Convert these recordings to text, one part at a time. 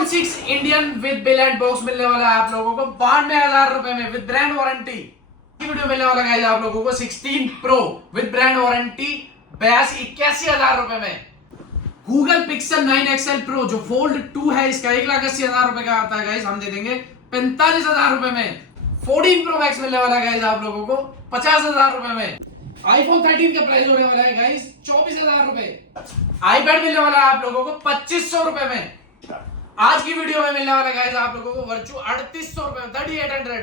Gold 6 Indian with bill and box मिलने वाला है आप लोगों को 92,000 रुपए में विद ब्रांड वारंटी। वीडियो मिलने वाला है आप लोगों को 16 प्रो विद ब्रांड वारंटी 82,81,000 रुपए में। गूगल पिक्सल 9 XL प्रो जो फोल्ड 2 है इसका 1,80,000 रुपए का आता है गाइस, हम दे देंगे 45,000 रुपए में। 14 प्रो मैक्स मिलने वाला है गाइस आप लोगों को 50,000 रुपए में। आईफोन 13 का प्राइस होने वाला है गाइस 24,000 रुपए। आईपैड मिलने वाला है आप लोगों को 2,500 रुपए में। आज की वीडियो में मिलने वाला है गाइस आप लोगों को वर्चू 3,800 रुपए में 3,800।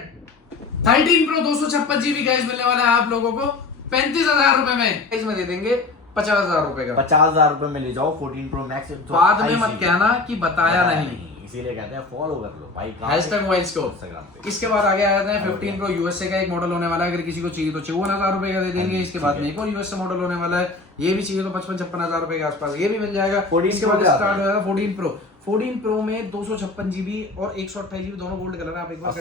13 प्रो 256 GB गाइस मिलने वाला है आप लोगों को 35,000 रुपए में। इसमें दे देंगे 50,000 रुपए का। 50,000 रुपए में ले जाओ 14 प्रो मैक्स। बाद में मत कहना कि बताया नहीं, इसीलिए कहते हैं फॉलो कर लो भाई मोबाइल स्टोर इंस्टाग्राम पे। इसके बाद आगे आ जाते हैं 15 प्रो यूएसए का एक मॉडल होने वाला है, अगर किसी को चाहिए तो 54,000 रुपए का दे देंगे। इसके बाद में एक और यूएसए मॉडल होने वाला है, ये भी चाहिए तो 55-56,000 रुपए के आसपास ये भी मिल जाएगा। इसके बाद स्टार्ट हो जाएगा 14 प्रो में 256 GB और 128 GB दोनों गोल्ड कलर है। आप एक बार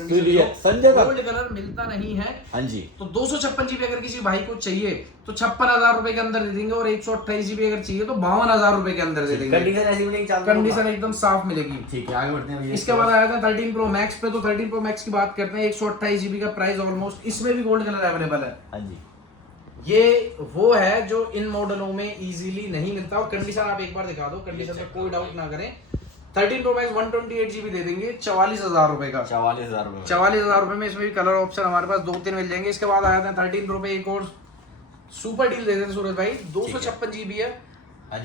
गोल्ड कलर मिलता नहीं है। हाँ जी, तो 256 GB अगर किसी भाई को चाहिए तो 56,000 रुपए के अंदर दे देंगे, और 128 GB अगर चाहिए तो 52,000 रुपए के अंदर दे देंगे। कंडीशन एकदम साफ मिलेगी। ठीक है, आगे बढ़ते हैं। इसके बाद आया था 13 प्रो मैक्स पे। तो 13 प्रो मैक्स की बात करते हैं, 128 GB का प्राइस ऑलमोस्ट, इसमें भी गोल्ड कलर अवेलेबल है। हाँ जी, ये वो है जो इन मॉडलों में इजीली नहीं मिलता। और कंडीशन आप एक बार दिखा दो, कंडीशन में कोई डाउट ना करें। 13 प्रो मैक्स 128 GB दे देंगे 44,000 रुपए का। 44,000 रुपए में इसमें भी कलर ऑप्शन हमारे पास 2-3 मिल जाएंगे। इसके बाद आया था 13 प्रो पे एक और सुपर डील दे देते सूरज भाई। 256 GB है,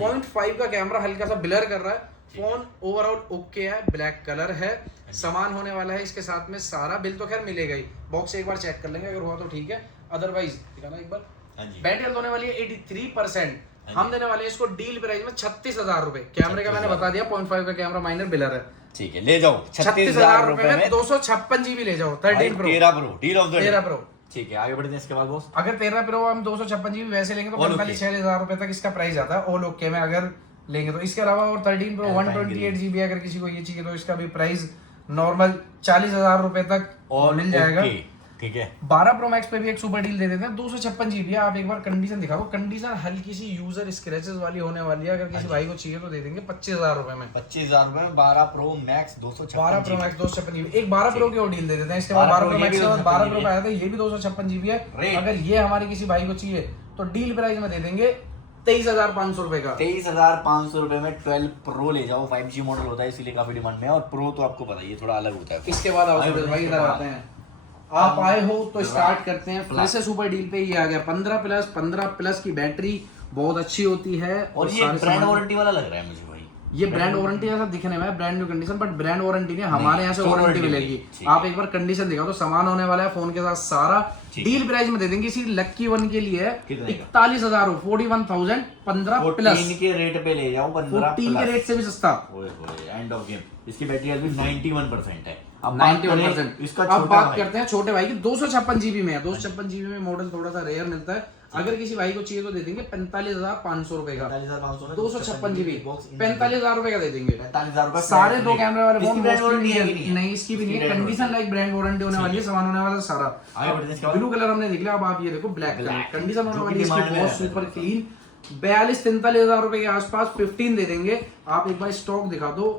0.5 का कैमरा, हल्का सा ब्लर कर रहा है। फोन ओवरऑल ओके है, ब्लैक कलर है। सामान होने वाला है इसके साथ में सारा। बिल तो खैर मिलेगा ही, बॉक्स एक बार चेक कर लेंगे, अगर हुआ तो ठीक है, अदरवाइज दिखाना एक बार। बैटरी हेल्थ होने वाली है 83%। हम देने वाले हैं इसको डील प्राइस में 36,000 रुपए। कैमरे का मैंने बता दिया 0.5 का कैमरा, माइनर ब्लर है। ठीक है, ले जाओ 36,000 रुपए में 256 GB ले जाओ। 13 प्रो 13 प्रो। ठीक है, आगे बढ़ते हैं। इसके बाद बॉस, अगर 13 प्रो हम 256 GB वैसे लेंगे तो 45,000 रुपए तक इसका प्राइस आता है ऑल ओके में अगर लेंगे तो। इसके अलावा और 13 प्रो 128 GB अगर किसी को ये चाहिए तो इसका भी प्राइस नॉर्मल 40,000 रुपए तक मिल जाएगा। ठीक है, 12 प्रो मैक्स पे भी एक सुपर डील दे देते हैं 256 GB। आप एक बार कंडीशन दिखाओ, कंडीशन हल्की सी यूजर स्क्रैचेस वाली होने वाली है। अगर किसी भाई को चाहिए तो दे देंगे 25,000 रुपए में। 25,000 रुपए में 12 pro max 12 pro max 256 GB। एक 12 प्रो की और डील दे देते हैं। इसके बाद 12 प्रो मैक्स के बाद 12 प्रो पे आया था, ये भी 256 GB है। अगर ये हमारे किसी भाई को चाहिए तो डील प्राइस में दे देंगे 23,500 रुपए का। 23,500 रुपए में 12 प्रो ले जाओ। 5G मॉडल होता है इसीलिए काफी डिमांड में है, और प्रो तो आपको पता ही है थोड़ा अलग होता है। इसके बाद भाई इधर आते हैं, आप आए हो तो स्टार्ट करते हैं फिर से सुपर डील पे। ये आ गया 15 प्लस की बैटरी बहुत अच्छी होती है। और ये ब्रांड वारंटी वाला लग रहा है मुझे भाई। ये ब्रांड वारंटी ऐसा दिखने में brand new condition, but brand warranty नहीं, हमारे यहाँ से वारंटी मिलेगी। आप एक बार कंडीशन दिखाओ तो सामान होने वाला है फोन के साथ सारा। डील प्राइस में दे देंगे इसी लक्की वन के लिए 41,000 41,000 15 प्लस के रेट पे ले जाओ। 14 के रेट से भी सस्ता। End of game. इसकी बैटरी हेल्थ भी 91% है। अब 91%। इसका अब बात करते हैं छोटे भाई की 256 GB में है। 256 GB में मॉडल थोड़ा सा रेयर मिलता है। अगर किसी भाई को चाहिए तो दे देंगे 45,500 रुपए का। 256 GB 45,000 रुपए का दे देंगे। 45,000 रुपए सारे 2 कैमरे वाले फोन नहीं, इसकी भी नहीं है। कंडीशन लाइक ब्रांड वारंटी होने वाली है, सामान होने वाला सारा। ब्लू कलर हमने देख लिया, अब आप ये देखो ब्लैक कलर। कंडीशन होने वाली है इसकी बहुत सुपर क्लीन। 42-43,000 रुपए के आसपास 15 दे देंगे। आप एक बार स्टॉक दिखा दो,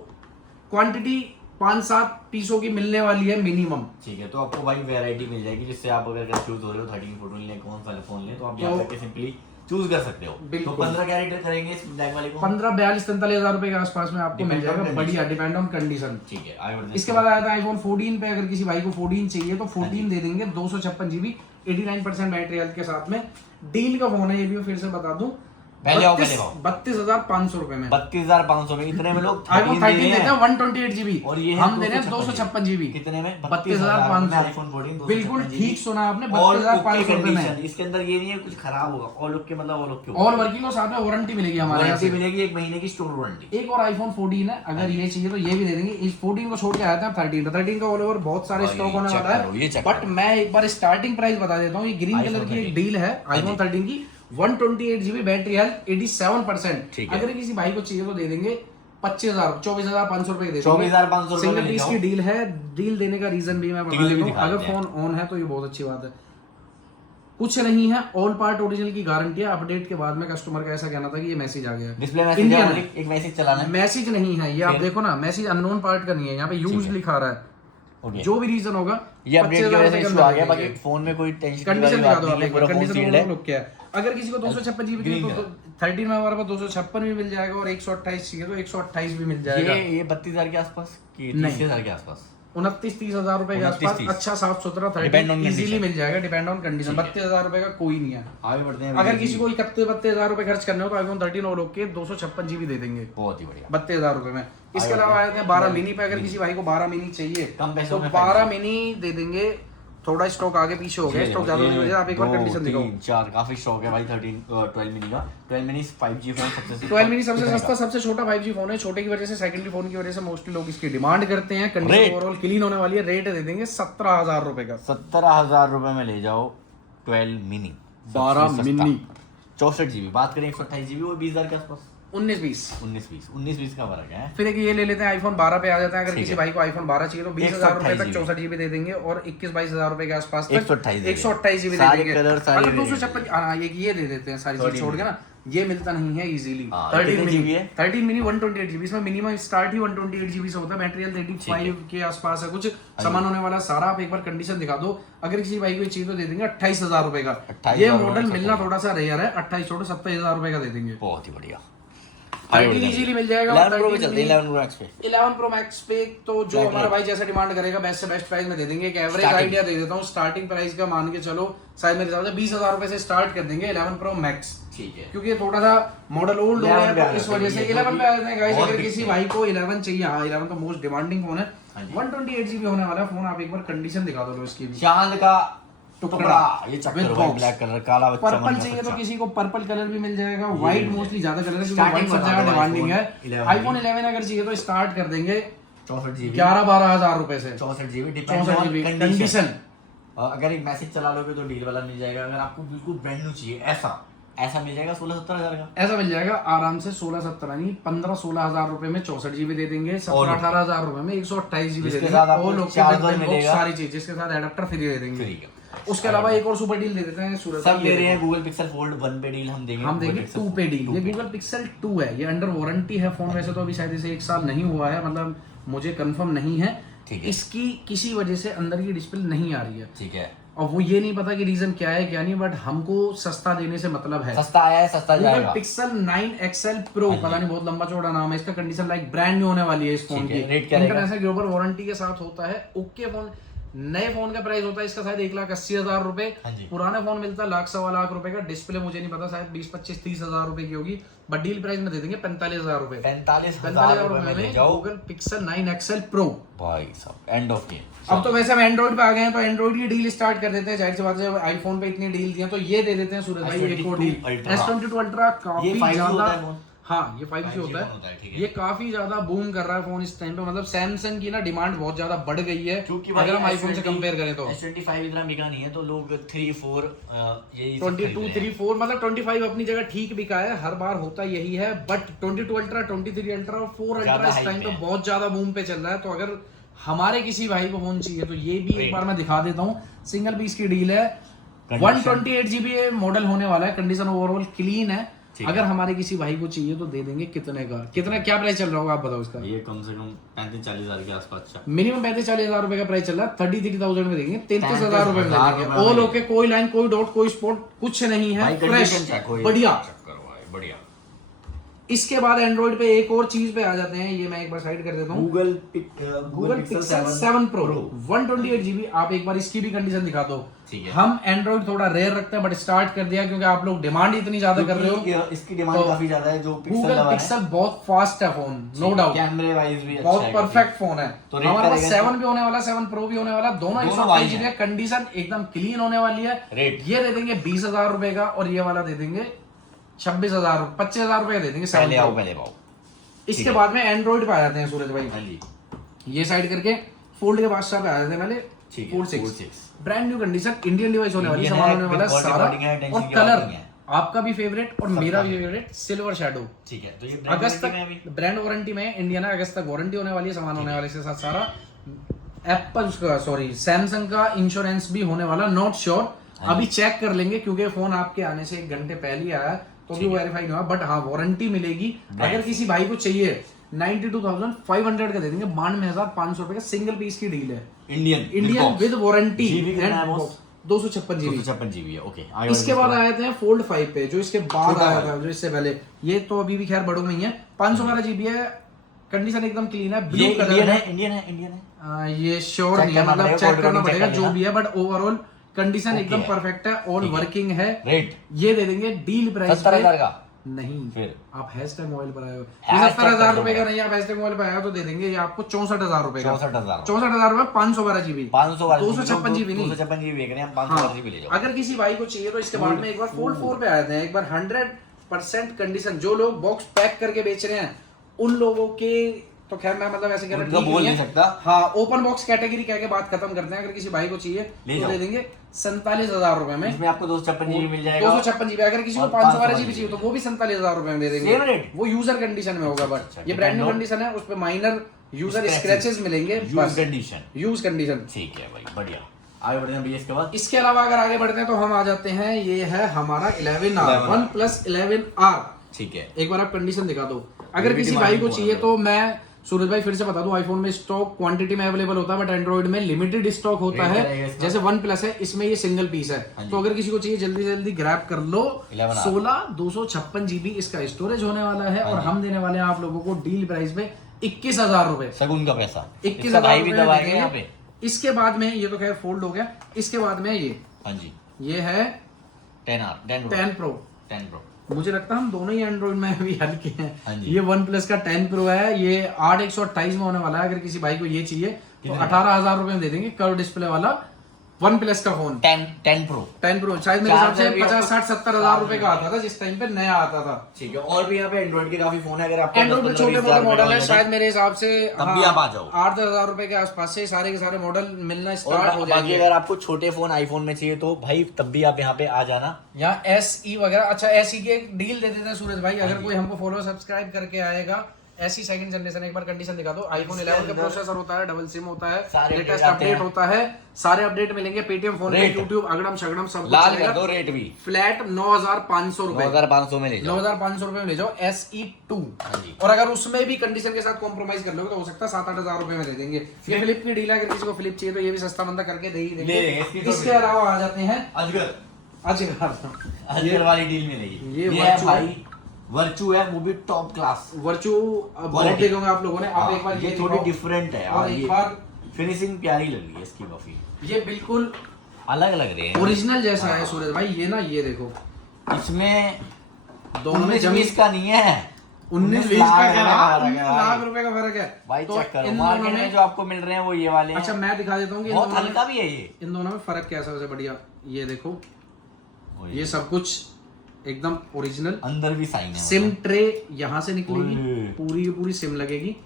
क्वांटिटी 5-7 पीसों की मिलने वाली है मिनिमम। ठीक है, तो आपको भाई वैरायटी मिल जाएगी, जिससे आप अगर कंफ्यूज हो रहे हो 13 14 लें कौन सा फोन लें तो आप यहाँ करके सिंपली चूज कर सकते हो। तो 15 कैरेक्टर करेंगे इस ब्लैक वाले को 15-42-43,000 रुपए के आसपास में आपको मिल जाएगा। बढ़िया, डिपेंड ऑन कंडीशन। ठीक है, आगे बढ़ते हैं। इसके बाद आया था आईफोन 14 पे। अगर किसी भाई को 14 चाहिए तो 14 दे देंगे 256 GB 89% बैटरी हेल्थ के साथ में। डील का फोन है ये भी, फिर से बता दूं, 32,500 रुपए में। 32,500 में इतने में लोग आईफोन 13 देते हैं 128 GB और ये हम दे रहे हैं 256 GB। कितने में? 32,500। आईफोन 14 बिल्कुल ठीक सुना आपने, 32,500 रुपए में। इसके अंदर ये नहीं है कुछ खराब होगा, ऑल ओके मतलब ऑल ओके और वर्किंग और साथ में वारंटी मिलेगी हमारे यहाँ से। मिलेगी 1 महीने की स्टोर वारंटी। एक और आईफोन 14 है, अगर ये चाहिए तो ये भी दे देंगे। इस 14 को छोड़ के आया था 13 का ऑल ओवर बहुत सारे स्टॉक होने वाला है। बट मैं एक बार स्टार्टिंग प्राइस बता देता हूँ। ये ग्रीन कलर की एक डील है आईफोन 13 की, 128 GB बैटरी हेल्थ 87%। अगर किसी भाई को चाहिए तो दे देंगे 24,500 रुपए दे देंगे। 24,500 सिंगल पीस की डील है। डील देने का रीजन भी मैं बता देता हूँ। अगर फोन ऑन है तो ये बहुत अच्छी बात है। कुछ नहीं है, ऑल पार्ट ओरिजिनल की गारंटी है। अपडेट के बाद में कस्टमर का ऐसा कहना था कि ये मैसेज आ गया, डिस्प्ले मैसेज इंडियन है, है। एक मैसेज चलाना है, मैसेज नहीं है ये, आप देखो ना, मैसेज अननोन पार्ट का नहीं है, यहाँ पे यूज लिखा रहा है। Okay. जो भी रीजन होगा ये अपडेट की 25,000 वजह से रुपए इशू का आ गया, मिलेगा। बाकी फोन में कोई टेंशन की कंडीशन वाली दिखा बात दो नहीं आप है, एक पूरा बार, फोन कंडीशन सील्ड है। लुक क्या है। अगर किसी को 256 जीबी चाहिए Green तो 13 में हमारे पास 256 भी मिल जाएगा, और 128 चाहिए तो 128 भी मिल जाएगा। ये 32,000 के आसपास कि नहीं। 30,000 के आसपास, 29-30 हजार रुपए के 29-30 आसपास अच्छा साफ सुथरा Depend on 30 इजीली condition। मिल जाएगा, डिपेंड ऑन कंडीशन। 32,000 रुपए का कोई नहीं है। आगे बढ़ते हैं। अगर किसी को 31-32 हजार रुपए खर्च करने हो तो आईफोन 13 और के 256 जीबी दे देंगे बहुत ही बढ़िया। 32,000 रुपए में। इसके अलावा आए थे 12 मिनी पे, अगर किसी भाई को 12 मिनी चाहिए कम पैसों तो में 12 मिनी दे देंगे। थोड़ा स्टॉक आगे पीछे हो गया, स्टॉक ज्यादा नहीं हो गया। आप एक बार कंडीशन दिखाओ। 4 काफी स्टॉक है भाई। 12 मिनी का, 12 मिनी 5G फोन सबसे 12 मिनी सबसे सस्ता, सबसे छोटा 5G फोन है। छोटे की वजह से, सेकेंडरी फोन की वजह से मोस्टली लोग इसकी डिमांड करते हैं। कंडीशन ओवरऑल क्लीन होने वाली है। रेट दे देंगे 17,000 रुपए का। 17,000 रुपए में ले जाओ 12 मिनी, 12 मिनी 64 जीबी। बात करें 128 जीबी, वो 20,000 के आसपास। 19-20 का फर्क है। फिर एक ये ले लेते हैं, आईफोन 12 पे आ जाता है। अगर ठीक किसी है। भाई को आईफोन 12 चाहिए तो 20,000 रुपए तक 64 जीबी दे देंगे, और 21-22 हजार रुपए के आसपास तक 128 जीबी दे सारे देंगे। कलर, सारे अगर 256 हाँ ये दे देते हैं, सारी चीज छोड़ के ना, ये मिलता नहीं है इजीली। हाँ, 13 कितने मिनी GB है? 13 मिनी 128 जीबी, इसमें मिनिमम स्टार्ट ही 128 जीबी से होता है। मटेरियल 35 के आसपास है, कुछ सामान होने वाला सारा। आप एक बार कंडीशन दिखा दो। अगर किसी भाई को चाहिए तो दे देंगे 28,000 रुपए का। 28,000 ये रुपए मॉडल का मिलना थोड़ा सा रेयर है। 28 छोड़ो 27,000 रुपए का दे देंगे। बहुत ही बढ़िया। 13 इजीली मिल जाएगा। 11 प्रो पे चलते हैं। 11 प्रो मैक्स पे 11 प्रो मैक्स पे तो जो हमारा भाई जैसा डिमांड करेगा बेस्ट से बेस्ट प्राइस में दे देंगे। एक एवरेज आइडिया दे देता हूँ। स्टार्टिंग प्राइस का मान के चलो, शायद मेरे हिसाब से 20,000 रुपए से स्टार्ट कर देंगे 11 प्रो मैक्स। ठीक है, क्योंकि ये थोड़ा सा मॉडल ओल्ड हो गया है, तो इस वजह से 11 पे आ जाते हैं गाइस। बहुत अगर किसी भाई को 11 चाहिए, हाँ 11 तो मोस्ट डिमांडिंग फोन है। हाँ जी। 128 जीबी होने वाला फोन। आप एक बार कंडीशन दिखा दो इसकी भी। चांद का टुकड़ा, ये With चक्कर box। ब्लैक कलर, काला बच्चा मन पर्पल का चाहिए तो सच्चा। किसी को पर्पल कलर भी मिल जाएगा। व्हाइट मोस्टली ज्यादा कलर है, क्योंकि Starting व्हाइट सब बता जगह दो डिमांडिंग है। iPhone 11 आईफोन 11 अगर चाहिए तो स्टार्ट कर देंगे 64 जीबी, 11-12 हजार रुपए से। 64 जीबी 64 जीबी कंडीशन। अगर एक मैसेज चला लोगे तो डील वाला मिल जाएगा। अगर आपको बिल्कुल ब्रांड न्यू चाहिए, ऐसा मिल जाएगा 16-17 हजार का। ऐसा मिल जाएगा आराम से 16-17 नहीं 15-16 हजार रुपए में 64 जीबी दे देंगे। 17-18 हजार रुपए में 128 जीबी दे जिसके देंगे। साथ आपको और लोग चार्जर मिलेगा, सारी चीज, जिसके साथ एडाप्टर फ्री दे देंगे। ठीक है। उसके अलावा एक और सुपर डील दे देते हैं सूरज। सब ले रहे हैं गूगल पिक्सल फोल्ड 1 पे डील, हम देंगे 2 पे डील। ये गूगल पिक्सल 2 है, ये अंडर वारंटी है फोन। वैसे तो अभी शायद इसे 1 साल नहीं हुआ है, मतलब मुझे कंफर्म नहीं है। ठीक है। इसकी किसी वजह से अंदर की डिस्प्ले नहीं आ रही है, ठीक है। और वो ये नहीं पता कि रीजन क्या है क्या नहीं, बट हमको सस्ता देने से मतलब है। सस्ता आया है, सस्ता गूगल जाएगा। पिक्सल 9 XL प्रो, पता नहीं बहुत लंबा चौड़ा नाम है इसका। कंडीशन लाइक ब्रांड न्यू होने वाली है इस फोन ठीक की। है, रेट क्या रहेगा? इंटरनेशनल ग्लोबल वारंटी के साथ होता है। ओके फोन नए फोन का प्राइस होता है इसका शायद 1,80,000 रुपए। हाँ जी। पुराना फोन मिलता है 1,00,000-1,25,000 रुपए का। डिस्प्ले मुझे नहीं पता, शायद 20-25-30 हजार रुपए की होगी, बट डील प्राइस में दे देंगे 45,000 रुपए। 45,000 रुपए में ले जाओ गूगल पिक्सल 9 XL प्रो। भाई साहब, एंड ऑफ गेम। अब तो वैसे हम एंड्रॉइड पे आ गए हैं, तो एंड्रॉइड की डील स्टार्ट कर देते हैं। जाहिर सी बात है, आईफोन पे इतनी डील दी है तो ये दे देते हैं सूरज भाई एक और डील। S22 अल्ट्रा काफी ज्यादा, हाँ ये 5G होता है, ठीक है। ये काफी ज्यादा बूम कर रहा है फोन इस टाइम पे। मतलब सैमसंग की ना डिमांड बहुत ज्यादा बढ़ गई है, क्योंकि अगर हम आईफोन से कंपेयर करें तो। S25 इतना बिका नहीं है, तो लोग 3-4 यही 22, 3-4 मतलब 25 अपनी जगह ठीक बिका है, हर बार होता यही है। बट 22 अल्ट्रा, 23 अल्ट्रा और 4 अल्ट्रा इस टाइम पे बहुत ज्यादा बूम पे चल रहा है। तो अगर हमारे किसी भाई को फोन चाहिए तो ये भी एक बार मैं दिखा देता हूँ। सिंगल पीस की डील है, 128 GB मॉडल होने वाला है। कंडीशन ओवरऑल क्लीन है। अगर हमारे किसी भाई को चाहिए तो दे देंगे। कितने का, कितना क्या प्राइस चल रहा होगा आप बताओ इसका? ये कम से कम 35-40 हजार के आसपास। मिनिमम 35-40 हजार रुपए का प्राइस चल रहा है। 33,000 में देंगे, 33,000 रुपए में देंगे। ऑल ओके, कोई लाइन, कोई डॉट, कोई स्पॉट कुछ नहीं है, फ्रेश बढ़िया। इसके बाद एंड्रॉइड पे एक और चीज पे आ जाते हैं, ये मैं एक बार साइड कर देता हूँ। Google pixel 7 pro 128 GB। आप एक बार इसकी भी कंडीशन दिखा दो। हम एंड्रॉइड थोड़ा रेयर रखते हैं, बट स्टार्ट कर दिया क्योंकि आप लोग डिमांड इतनी ज्यादा कर रहे हो। इसकी डिमांड काफी ज्यादा है। जो गूगल पिक्सल बहुत फास्ट है फोन, नो डाउट, कैमरे वाइज भी बहुत परफेक्ट फोन है। तो हमारे पास 7 भी होने वाला, 7 प्रो भी होने वाला, दोनों 128 GB। कंडीशन एकदम क्लीन होने वाली है। रेट ये दे देंगे 20,000 रुपए का, और ये वाला दे देंगे 26,000, 25,000 रुपए दे देंगे। पहले आओ। इसके बाद में एंड्रॉइड पे आ जाते हैं सूरज भाई। हाँ जी, ये साइड करके फोल्ड के बादशाह पे आ जाते हैं पहले। Fold 6 brand new condition, Indian device होने वाली, सामान होने वाला सारा। और कलर आपका भी फेवरेट और मेरा भी फेवरेट, सिल्वर शैडो। ठीक है। तो ये अगस्त तक ब्रांड वारंटी में इंडियन है, अगस्त तक वारंटी होने वाली है, सामान होने वाले के साथ सारा। एप्पल का, सॉरी सैमसंग का इंश्योरेंस भी होने वाला, नॉट श्योर। हाँ अभी जी। चेक कर लेंगे क्योंकि फोन आपके आने से 1 घंटे पहले ही आया तो भी ठीक है। वेरीफाई नहीं हुआ, बट हाँ वारंटी मिलेगी। Brand अगर से। किसी भाई को चाहिए 92,500 का दे देंगे, 92,500 रुपए का सिंगल पीस की डील है, इंडियन विद वारंटी जीबी कितना है बॉस? 256 जीबी। 256 जीबी है, ओके। इसके बाद आए थे फोल्ड 5 पे, जो इसके बाद छोटा आया वाला। था, जो इससे पहले, ये तो अभी भी खैर बड़ों में ही है। 512 जीबी है, कंडीशन एकदम क्लीन है, ये ब्लू कलर इंडियन है। है, इंडियन है। ये श्योर Check नहीं है, करना मतलब पड़ेगा, चेक कोड करना वोड check पड़ेगा कर जो लेना। भी है, बट ओवरऑल कंडीशन Okay एकदम है। परफेक्ट है, ऑल ठीक है। वर्किंग है। रेट ये दे देंगे डील प्राइस 70,000 का। नहीं, फिर आप हैशटैग मोबाइल पर आए हो, Hashtag 70,000 कर रुपए का लो। नहीं, आप हैशटैग मोबाइल पर आए हो तो दे देंगे ये आपको 64,000 रुपए का। 64,000 64,000 रुपए 512 जीबी, 512 जीबी नहीं। 256 जीबी बेच रहे हैं, हम हाँ, 512 जीबी ले जाओ। अगर किसी भाई को चाहिए तो इसके बाद में एक बार फोल्ड 4 पे आए थे, एक बार 100% कंडीशन, जो लोग बॉक्स पैक करके बेच रहे हैं उन लोगों के तो खैर मैं मतलब ऐसे कहना उनका ठीक बोल नहीं नहीं है। सकता। हाँ, ओपन बॉक्स कैटेगरी कह के बात खत्म करते हैं। अगर किसी भाई को चाहिए ले तो जाओ। दे देंगे 47,000 रुपए में, इसमें आपको 256 जीबी मिल जाएगा। 256 जीबी। अगर किसी को और 512 GB जीबी चाहिए तो वो भी 47,000 रुपए में दे देंगे। Same rate? वो यूजर कंडीशन में होगा, बट अच्छा, ये brand new depend on- condition है, उस पे माइनर यूजर Scratches। स्क्रैचेस मिलेंगे, यूज कंडीशन। Use condition. ठीक है भाई, बढ़िया। आगे बढ़ते हैं भैया इसके बाद। इसके अलावा अगर आगे बढ़ते हैं तो हम आ जाते हैं, ये है हमारा 11R, 11R। OnePlus 11R। ठीक है। एक बार आप कंडीशन दिखा दो। अगर ये भी किसी भाई को demanding चाहिए फोन तो मैं सूरज भाई फिर से बता दूं, आईफोन में स्टॉक क्वांटिटी में अवेलेबल होता है, बट एंड्रॉइड में लिमिटेड स्टॉक होता Rate है। क्या रहेगा इसका? जैसे OnePlus है, इसमें ये सिंगल पीस है, हाँ जी। तो अगर किसी को चाहिए जल्दी से जल्दी ग्रैब कर लो। 11R। 16,256 जीबी इसका स्टोरेज होने वाला है, और हाँ जी। हम देने वाले हैं आप लोगों को डील प्राइस में 21,000 रुपए। सगुन का पैसा। 21,000 इसका भाई भी रुपए दबाएंगे देंगे। यहाँ पे। इसके बाद में ये तो खैर फोल्ड हो गया, इसके बाद में हाँ जी। ये है 10 10 प्रो। 10 प्रो। मुझे लगता है हम दोनों ही एंड्रॉइड में भी हल्के हाँ हैं। जी। ये OnePlus का 10 प्रो है, ये 8,128 में होने वाला है। अगर किसी भाई को ये चाहिए तो कितने? 18,000 रुपए में दे देंगे, कर्व डिस्प्ले वाला OnePlus का फोन 10 प्रो। 10 प्रो। शायद मेरे हिसाब से चार्जर भी 50, आपको- 60, 70,000 रुपए का आता था जिस टाइम पे नया आता था। ठीक है। और भी यहाँ पे एंड्रॉइड के काफी फोन है, अगर आपको एंड्रॉइड में 10-15 छोटे मोटे 20,000 मॉडल है, रुपए शायद मेरे हिसाब से तब भी आप आ जाओ। 8,000 रुपए के आसपास से सारे के सारे मॉडल मिलना और स्टार्ट हो बाकी जाएंगे। अगर आपको छोटे फोन आईफोन में चाहिए तो भाई तब भी आप यहाँ पे आ जाना। यहाँ SE वगैरह, अच्छा SE की एक डील दे देते हैं सूरज भाई, हाँ अगर कोई हमको फॉलो सब्सक्राइब करके आएगा। SE सेकंड जनरेशन, एक बार कंडीशन दिखा दो। आईफोन 11 का प्रोसेसर होता है, डबल सिम होता है, सारे लेटेस्ट update आते अपडेट हैं। होता है, सारे अपडेट मिलेंगे पेटीएम फोन पे, Rate? यूट्यूब अगड़म शगड़म सब कुछ लाल कर चलेगा। दो रेट भी। फ्लैट 9,500 रुपए, 9,500 में ले जाओ। 9,500 रुपए में ले जाओ SE2। हाँ जी। और अगर उसमें भी कंडीशन के साथ कॉम्प्रोमाइज कर लोगे तो हो सकता है 7-8 रुपए में दे देंगे। ये फिलिप की डील है, अगर किसी को फिलिप चाहिए तो ये भी सस्ता मंदा करके दे ही ले लेंगे, देंगे। इसकी तो इसके डील। अलावा आ जाते हैं अजगर। अजगर वाली डील मिलेगी। ये है Virtu भाई, वर्चू है, वो भी टॉप क्लास। वर्चू बहुत Quality। देखे होंगे आप लोगों ने। आप हाँ, एक बार ये थोड़ी दिखाओ। डिफरेंट है और और एक ये बार फिनिशिंग प्यारी लग रही है इसकी काफी। ये बिल्कुल अलग लग रही है। ओरिजिनल जैसा है सूरज भाई। ये ना, ये देखो, इसमें दोनों में 19-20 का नहीं है, 19-20 का क्या है? 19 लाख रुपए का फर्क है भाई तो चेक करो। इन दोनों मार्केट में जो आपको मिल रहे हैं वो ये वाले हैं। अच्छा मैं दिखा देता हूँ कि इन बहुत दोनों हल्का में, भी है ये। इन दोनों में फर्क क्या है सबसे बढ़िया। ये देखो, वही। ये सब कुछ एकदम ओरिजिनल। अंदर भी साइन है सिम मतलब। ट्रे यहाँ से निकलेगी, ओए। पूरी की पूरी सिम लगेगी।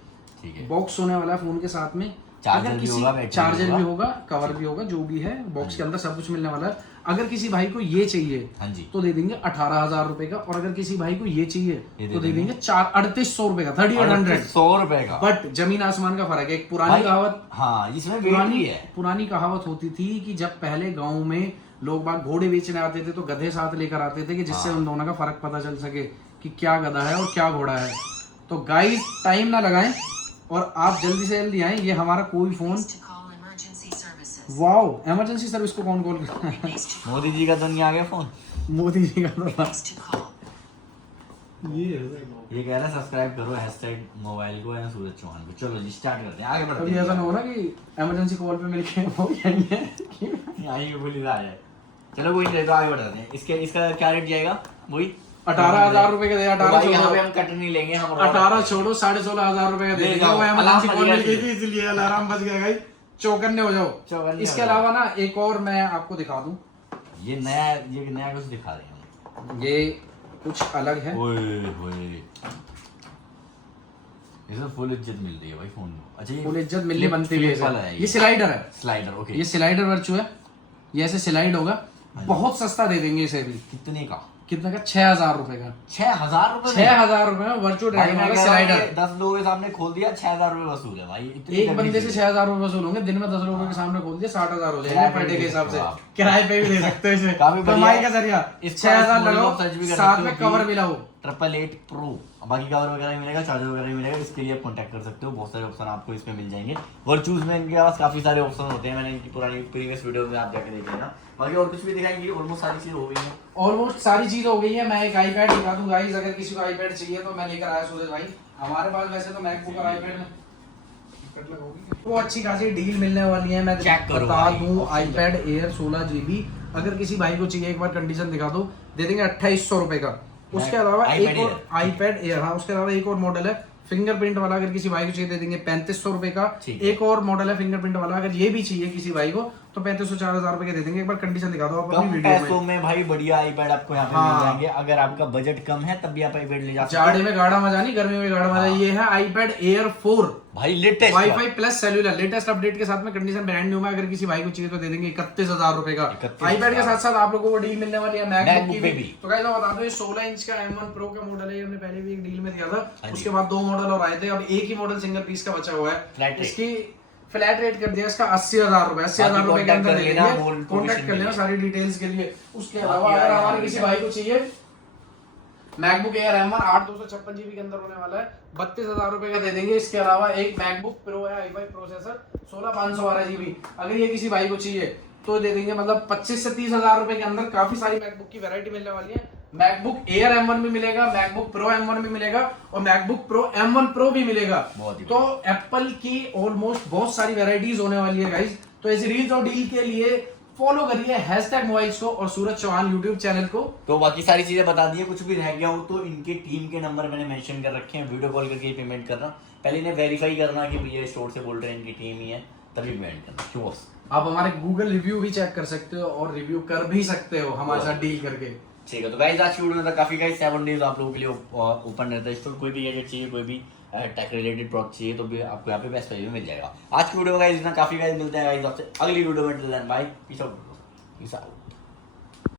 ठीक है। बॉक्स होने वाला है फोन के साथ में। चार्जर अगर भी किसी होगा, बैटरी चार्जर भी भी होगा, कवर भी होगा, जो भी है बॉक्स के अंदर सब कुछ मिलने वाला है। अगर किसी भाई को ये चाहिए हाँ जी। तो दे देंगे 18,000 रुपए का, और अगर किसी भाई को ये चाहिए ये दे तो दे देंगे देंगे 3800 रुपए का, 3800। 100 रुपए का। बट जमीन आसमान का फर्क है। एक पुरानी भाई, कहावत, हाँ इसमें वेट भी है। पुरानी कहावत होती थी कि जब पहले गांव में लोग बाग घोड़े बेचने आते थे तो गधे साथ लेकर आते थे कि जिससे उन दोनों का फर्क पता चल सके कि क्या गधा है और क्या घोड़ा है। तो गाइस टाइम ना लगाएं और आप जल्दी से जल्दी आएं। ये हमारा कोई फोन, वाओ, इमरजेंसी सर्विस को कौन कॉल करता है? मोदी जी का तो नहीं आ गया फोन। मोदी जी का तो ये कह रहा है सब्सक्राइब करो #मोबाइल को या सूरज चौहान को। चलो जी स्टार्ट करते हैं, आगे बढ़ते कभी ऐसा ना हो ना कि इमरजेंसी कॉल पे मिलके हो यही है। यहीं पे पुलिस आ जाए। चलो कोई नहीं, तो आगे बढ़ाते हैं। इसका क्या रेट जाएगा? वही 18,000 रुपए का दे। 18 तो यहाँ पे छोड़ो, हम कट नहीं लेंगे हम। 18 छोड़ो, 16,500 रुपए का दे ले देंगे। जाओ, वो अलार्म इमरजेंसी बज कॉल गया मिल गई थी इसलिए अलार्म बज गया। गाइस चौकन्ने हो जाओ। चौकन्ने इसके हो जाओ। अलावा ना एक और मैं आपको दिखा दूं, ये नया कुछ दिखा रहे हैं हम। ये कुछ अलग है। ओए होए, इसमें फुल इज्जत मिल रही है भाई फोन को। अच्छा, ये फुल इज्जत मिलनी बनती flip वाला है। है ये स्लाइडर है, स्लाइडर। ओके, ये स्लाइडर वर्चू है। ये ऐसे स्लाइड होगा, बहुत सस्ता दे देंगे इसे भी। कितने का? कितना का 6,000 रुपए का 6,000 रुपए 6,000 रुपए में वर्चुअल भाई ड्रैगन मैं वाला कह रहा हूँ स्लाइडर। कि 10 लोगों के सामने खोल दिया 6,000 रुपए वसूल है भाई। इतनी एक जल्दी बंदे से चीज़। 6,000 रुपए वसूल होंगे, दिन में 10 लोगों के सामने खोल दिया 60,000 हो किराए जाएंगे पे पर डे भी के दे हिसाब सकते से। हो आप। किराए पे भी दे सकते हो इसे, काफी बढ़िया कमाई है। का जरिया। इसका 6,000 इसमें लगाओ, आप सर्च भी कर साथ सकते में हो कवर कि मिलाओ। 888 प्रो, बाकी कवर वगैरह भी मिलेगा, चार्जर वगैरह भी मिलेगा, इसके लिए आप कॉन्टैक्ट कर सकते हो। बहुत सारे ऑप्शन आपको इसमें मिल जाएंगे। वर्चूज में इनके पास काफी सारे ऑप्शन होते हैं, मैंने इनकी पुरानी प्रीवियस वीडियो में आप जाके देख लेना। बाकी और कुछ भी दिखाएंगे, ऑलमोस्ट सारी चीज हो गई है। ऑलमोस्ट सारी चीज हो गई है। मैं एक आईपैड दिखा दूं गाइस, अगर किसी को आईपैड चाहिए तो मैं लेकर आया सूरज भाई। हमारे पास वैसे तो मैकबुक और आईपैड में वो अच्छी खासी डील मिलने वाली है। मैं चेक करो बता भाई, दूं, option आईपैड एयर 16 GB अगर किसी भाई को चाहिए, एक बार कंडीशन दिखा दो, दे देंगे 2800 रुपए का। उसके अलावा एक और आईपैड एयर, हाँ उसके अलावा एक और मॉडल है फिंगरप्रिंट वाला, अगर किसी भाई को चाहिए दे देंगे 3500 रुपए का। एक और मॉडल है फिंगरप्रिंट वाला, अगर ये भी चाहिए किसी भाई को तो 3500 4,000 रुपए के दे देंगे। एक बार कंडीशन दिखा दो आप अपनी कम वीडियो पैसों में भाई बढ़िया आईपैड आपको यहाँ पे हाँ। मिल जाएंगे। अगर आपका बजट कम है तब भी आप आईपैड ले जा सकते जाड़े में गाढ़ा मजा नहीं, गर्मी में गाढ़ा मजा। ये है आईपैड एयर 4 भाई latest wifi plus cellular, latest update के साथ में, कंडीशन ब्रांड न्यू में। अगर किसी भाई को चाहिए तो दे देंगे 31,000 रुपए का। 31,000 आईपैड के साथ साथ आप लोगों को डील मिलने वाली है मैकबुक की पे भी। भी। तो गाइस मैं बता दूं, ये 16 इंच का M1 Pro का मॉडल है, ये हमने पहले भी एक डील में दिया था। हाँ उसके बाद 2 मॉडल और आए थे, अब एक ही मॉडल सिंगल पीस का बचा हुआ Flat है। rate। इसकी फ्लैट रेट कर दिया इसका 80,000 रुपए। 80,000 रुपए के अंदर दे देंगे। कॉन्टैक्ट कर लेना सारी डिटेल्स के लिए। उसके अलावा अगर हमारे किसी भाई को चाहिए मैकबुक एयर M1 8/256 GB के अंदर होने वाला है, 32,000 रुपए का दे देंगे। इसके अलावा एक मैकबुक प्रो है i5 प्रोसेसर 16/512 GB, अगर ये किसी भाई को चाहिए तो दे देंगे। मतलब 25 से 30,000 रुपए के अंदर काफी सारी मैकबुक की वैरायटी मिलने वाली है। मैकबुक एयर M1 भी मिलेगा, मैकबुक प्रो M1 भी मिलेगा और मैकबुक प्रो M1 प्रो भी मिलेगा। तो एप्पल की ऑलमोस्ट बहुत सारी वैरायटीज होने वाली है गाइस। तो इस रील्स और डील के लिए फॉलो करिए #mobiles को और सूरज चौहान यूट्यूब चैनल को। तो बाकी सारी चीजें बता दी है। कुछ भी रह गया हो तो इनके टीम के नंबर मैंने मेंशन कर रखे हैं, वीडियो कॉल करके पेमेंट करना। पहले इन्हें वेरीफाई करना कि भैया स्टोर से बोल रहे हैं इनकी टीम ही है, तभी पेमेंट करना। क्यों बॉस? आप हमारे गूगल रिव्यू भी चेक कर सकते हो और रिव्यू कर भी सकते हो हमारे साथ डील करके। ठीक है, तो गाइस आज की वीडियो में काफी गाइस 7 डेज आप लोगों के लिए ओपन रहता है स्टोर। कोई भी गैजेट चाहिए, कोई भी टेक रिलेटेड प्रोडक्ट चाहिए तो भी आपको यहाँ पे बेस्ट प्राइस में मिल जाएगा। आज की वीडियो में गाइस इतना काफी। गाइस मिलते हैं गाइस आपसे अगली वीडियो में। Bye, peace out.